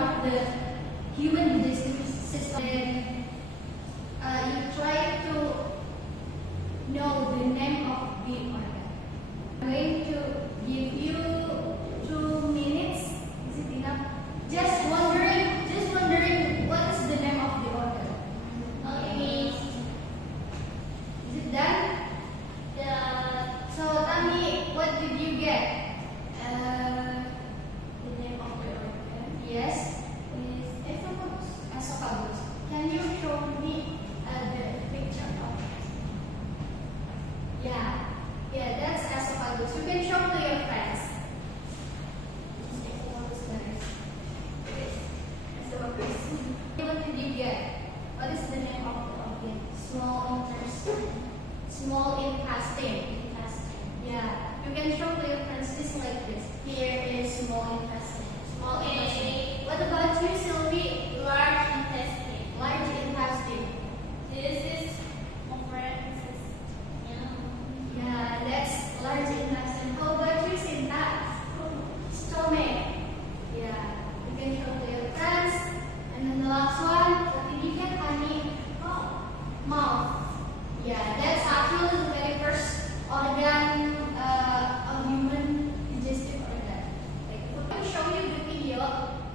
one of the human digestive system, and you try to know the name of the organ. I'm going to give you 2 minutes. Is it enough? Just wondering what is the name of the organ. Okay. Is it done? So tell me, what did you get? The name of the organ. Yes. Is esophagus. Esophagus. Can you show me the picture of it? Yeah, that's esophagus. You can show to your friends. Esophagus, guys. Esophagus. What did you get? What is the name of the organ? Small intestine. Small intestine. Yeah, you can show to your friends this like this. Here is small intestine. Small intestine. What about you, Sylvie? Large intestine. Large intestine. This is conferences. Yeah, that's large intestine. How about you, Sinta? Stomach. Yeah, you can show to your friends. And then the last one, what did you get, honey? Mouth. Yeah, that's actually the very first organ of human digestive organ. Like, I will show you the video,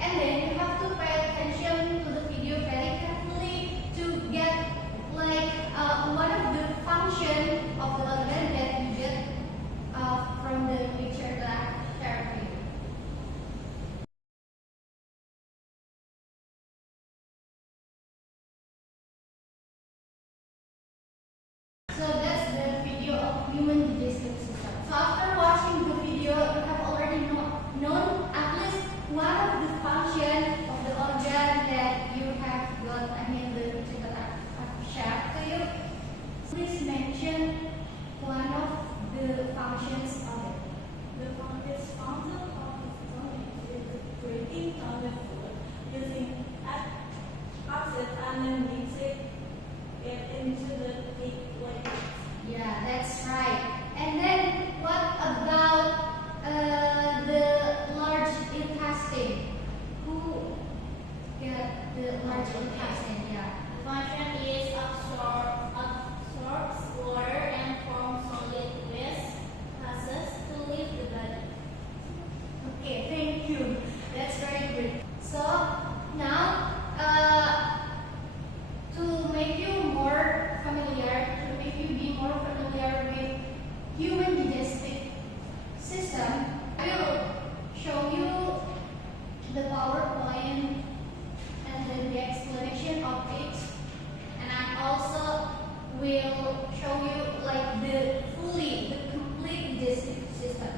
and then you have to pay attention to the video very carefully to get like one of the function of the organ that you get from the picture that I shared with you. So that's the video of human digestive system. So after watching the video, you have already known at least one of the function of the organ that you have got. I mean the picture that I've shared to you. Please mention one of the functions of it. The function of the stomach is breaking down the food using acid and then mixing it into the thick liquid. Yeah, that's right. And then what about the large intestine? Who get the large intestine? Yeah. The function is absorbs water and forms solid waste gases to leave the body. Okay, thank you. That's very good. So now, to make you more familiar, to make you be more familiar with human digestive system, I will show you the PowerPoint and then the explanation of it, and I also will show you like the complete digestive system.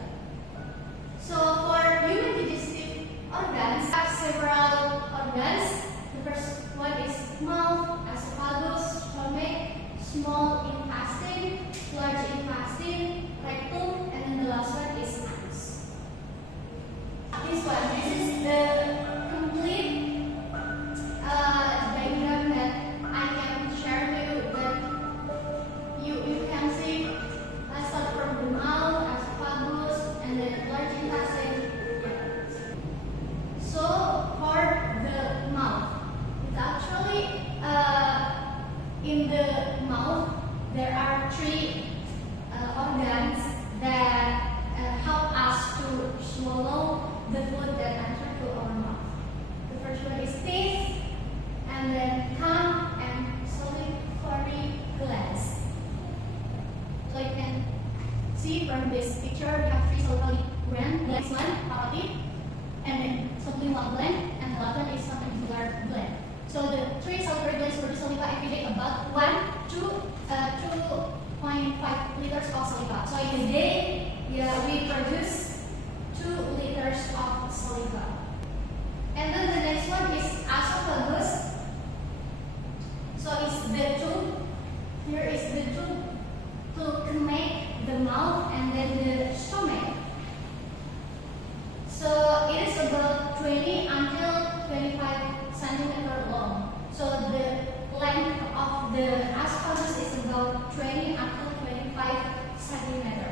So for human digestive organs, we have several organs. The first one is mouth, esophagus, stomach, small intestine, large intestine, rectum, and then the last one is anus. This is the complete diagram that I can share with you, but you can see I start from the mouth, esophagus, and then large intestine. So for the mouth, it's actually in the mouth there are 3 organs that help us to swallow the food that enters to our mouth. The first one is teeth, and then tongue and salivary glands. So you can see from this picture, we have 3 salivary glands. Next one, palate, and then sublingual gland, and the last one is submandibular gland. So the 3 salivary glands produce saliva every day, about 2.5 liters of saliva. So in a day, we produce 2 liters of saliva. And then the next one is esophagus. So it's the tube. Here is the tube to connect the mouth and then the stomach. So it is about 20 until 25 centimeter long. So the length of the esophagus is about 20 until 25 centimeter.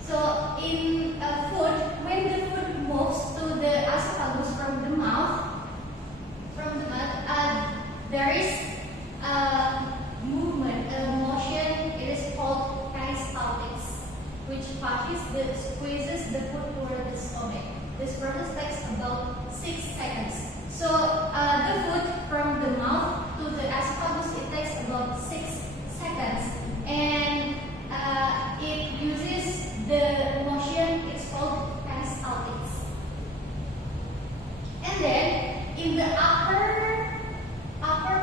So in food, when the food moves to the esophagus from the mouth, And then in the upper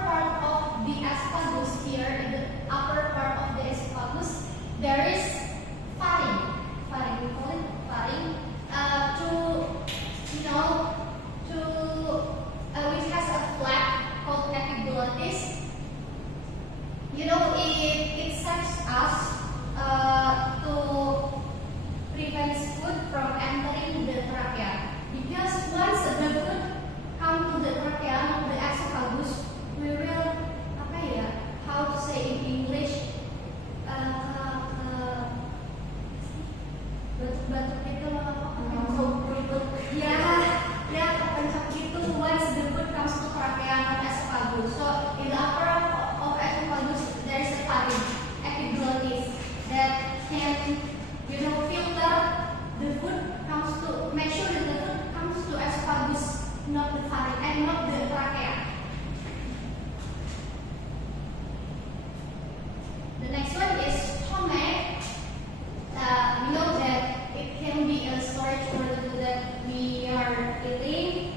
part of the esophagus here, in the upper part of the esophagus, there is pharynx. Pharynx, we call it pharynx. Which has a flap called epiglottis. It serves us to prevent food from entering the trachea. Because once the food come to the trachea, the esophagus, we will how to say in English? Batuk-batuk itu kepencet gitu. Once the food comes to trachea, not esophagus. So in the upper of esophagus, there is a pharynx, epiglottis, that can filter the food comes to, make sure that the food comes to esophagus, not the pharynx and not the trachea. The next one is stomach. We know that it can be a storage for the food that we are eating.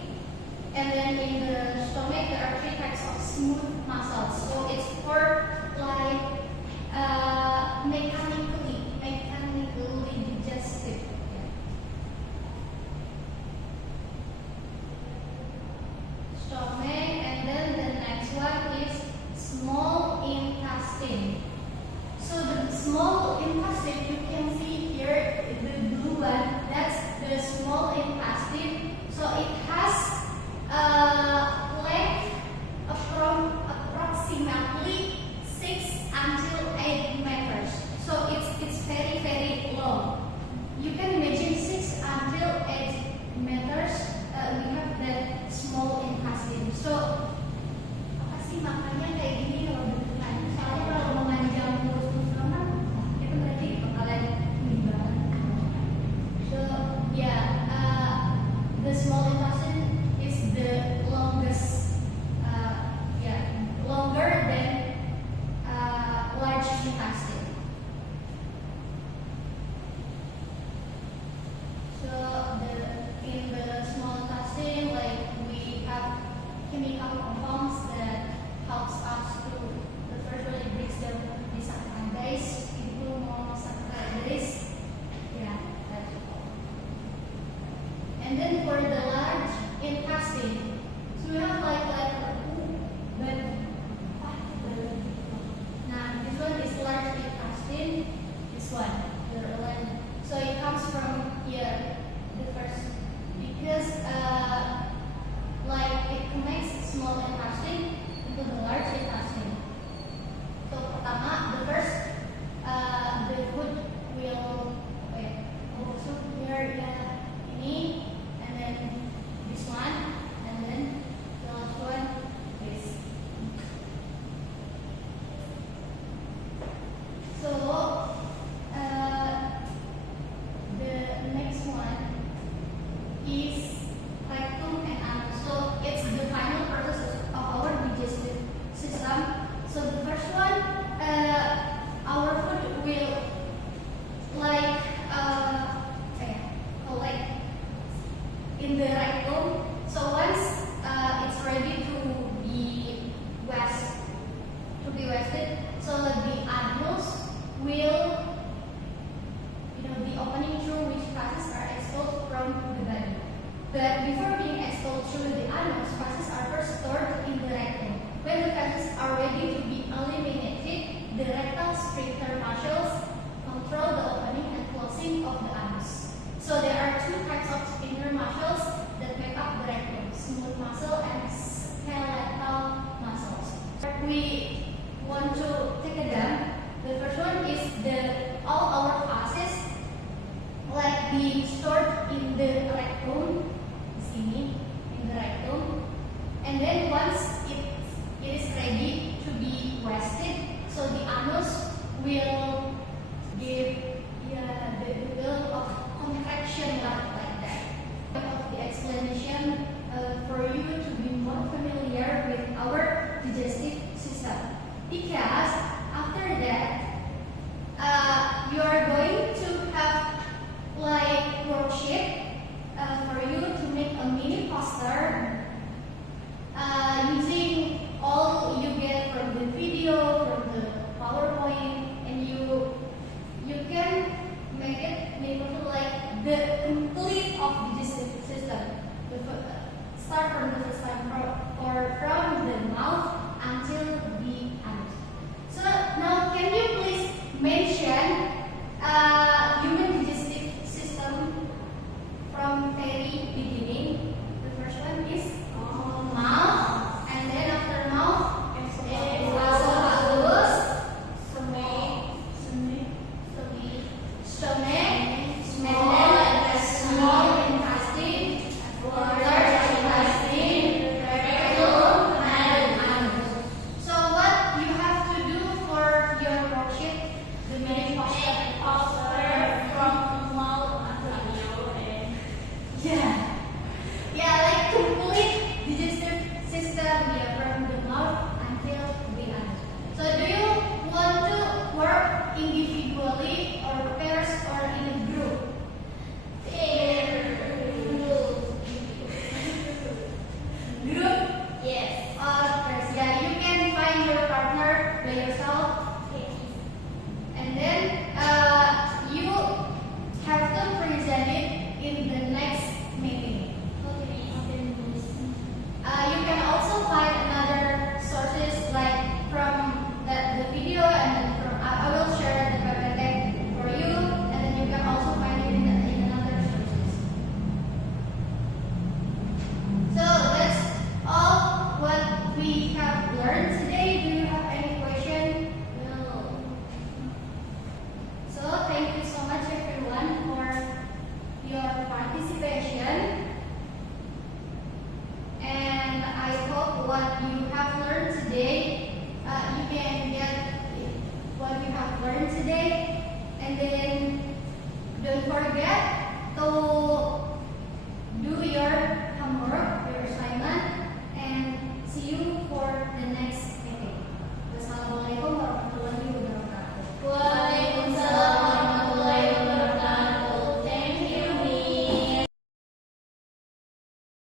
And then in the stomach, there are three types of smooth muscles. So it's for like mechanically digestive. Stomach, and then the next one is small intestine. So the small intestine, you can see here the blue one, that's the small intestine. So it has length from approximately 6 until 8 meters. So it's very, very long. You can imagine 6 until 8 meters. We have that small intestine. So apa sih makanya kayak gini kalau bentukan? Soalnya kalau memanjang terus kan itu berarti bakalan gimana? So the small intestine is the longest, longer than large intestine. So in the small intestine, like we have chemical compounds